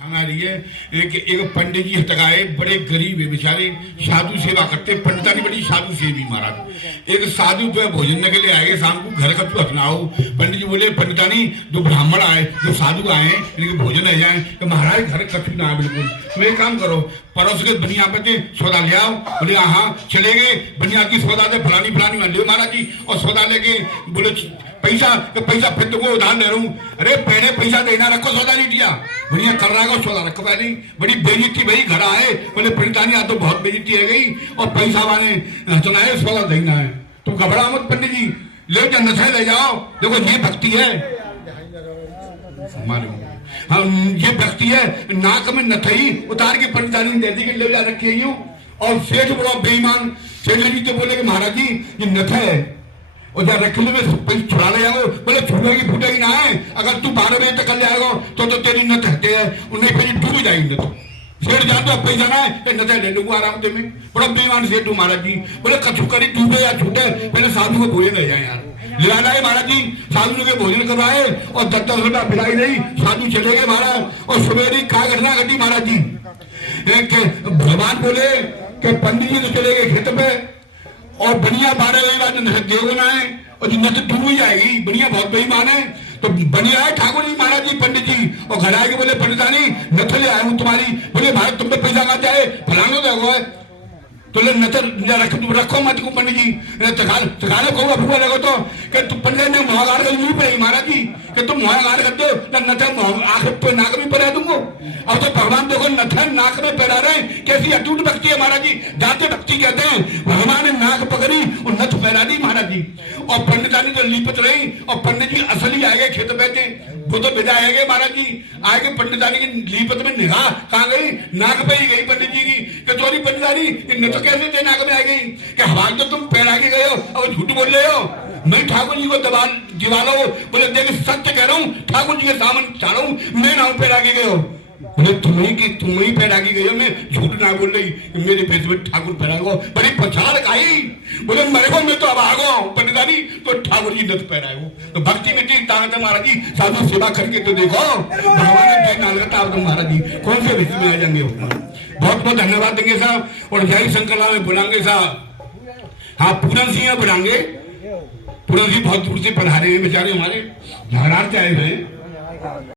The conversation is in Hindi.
हमारी है एक पंडित जी हटकाए, बड़े गरीब है बेचारे, साधु सेवा करते, पंडितानी बड़ी साधु सेवी महाराज। एक साधु जो है भोजन के लिए आए शाम को, घर का तू हसनाओ। पंडित जी बोले पंडितानी जो ब्राह्मण आए, जो साधु आए, इनके भोजन आ जाए तो महाराज घर कछु ना आए बिल्कुल। तुम एक काम करो, पड़ोस के बनिया पे थे सौदा ले आओ। बोले हाँ चले गए, बनिया की सौदा से फलानी फलानी ले महाराज जी, और सौदा लेके बोले पैसा तो पैसा फिर तुमको उधार दे रहा हूँ। अरे पहले पैसा देना, रखो सौदा नहीं दिया, बढ़िया कर रहा है सौदा रखो पहले। बड़ी बेइज्जती भाई, घर आए बोले पंडितानी आज तो बहुत बेइज्जती है गई, और पैसा वाले सुनाए सौदा देना है। तुम घबरा मत पंडित जी, ले जाओ नशे ले जाओ। देखो ये भक्ति है, हम ये भक्ति है। नाक में नथई उतार के पंडितानी दे दी, ले जा रखी यूं। और सेठ बड़ा बेईमान, सेठ जी तो बोले कि महाराज जी ये नथ है, और जब रख ले पैसे छुड़ा ले जाओ। बोले छूटेगी फूटेगी ना है, अगर तू 12 बजे तक कर ले आएगा तो तेरी नथ हटे है, उन्हें फिर डूब जाएगी नथ। सेठ जानते अब पैसा ना है, नथ ले लूंगा आराम से। में बड़ा बेईमान सेठ महाराज जी। बोले कछु करी डूबे या छूटे, पहले साधु को भोजन ले जाए यार। ले आए महाराज जी, साधु के भोजन करवाए और 10-10 रुपया पिलाई नहीं, साधु चले गए महाराज। और सवेरी क्या घटना घटी महाराज जी, भगवान बोले कि पंडित जी तो चले गए खेत पे, और बनिया 12 बजे बाद देवना है, और नथ डूब जाएगी। बनिया बहुत बेईमान है, तो बनिया है ठाकुर जी महाराज जी पंडित जी, और घर आके बोले पंडितानी नथ ले आया हूँ तुम्हारी। बोले भाई तुम पे पैसा कहाँ जाए, फलाना तो है तो ले नथ रखो मत को पंडित जी। तकाने को अफुआ लगो तो कि तुम पंडित ने मुहागार कर ली पड़ेगी महाराज जी, कि तुम मुहागार कर दो नथ आखिर तो नाक में पहरा दूंगो। अब तो भगवान देखो नथ नाक में पहरा रहे, कैसी अटूट भक्ति है महाराज जी। जाते भक्ति कहते हैं, भगवान ने नाक पकड़ी और नथ पहरा दी महाराज जी। और पंडितानी तो लिपत रही, और पंडित जी असली आ गए खेत पे थे, वो तो विदा आए गए महाराज जी। आए गए पंडितानी की लिपत में निगाह कहाँ गई, नाक पे ही गई पंडित जी की। कि चोरी पंडितानी नथ कैसे थे नाक में आ गई, कि हवा तो तुम पहना के गए हो और झूठ बोल रहे हो। मैं ठाकुर जी को दिवालो बोले देख सत्य कह रहा हूँ, ठाकुर जी के सामने चाह रहा हूँ, मैं ना पहना के गए हो। बोले तुम ही पहना के गए हो, मैं झूठ ना बोल रही, मेरे फेस में ठाकुर पहना गो। बड़ी पछाड़ खाई, बोले मरे को मैं तो अब आ गया पंडितानी, तो ठाकुर जी नथ पहनाए हो। तो भक्ति में तीन ताकत है महाराज जी, साधु सेवा करके तो देखो भगवान ने नालगता महाराज जी कौन से ऋषि में आ जाएंगे। बहुत बहुत धन्यवाद देंगे साहब, और जय शंकर में बुलाएंगे साहब। हाँ पूरन सिंह बुलाएंगे, पूरन सिंह बहुत दूर से पधारे हैं बेचारे, हमारे झाड़ार से आए हुए हैं।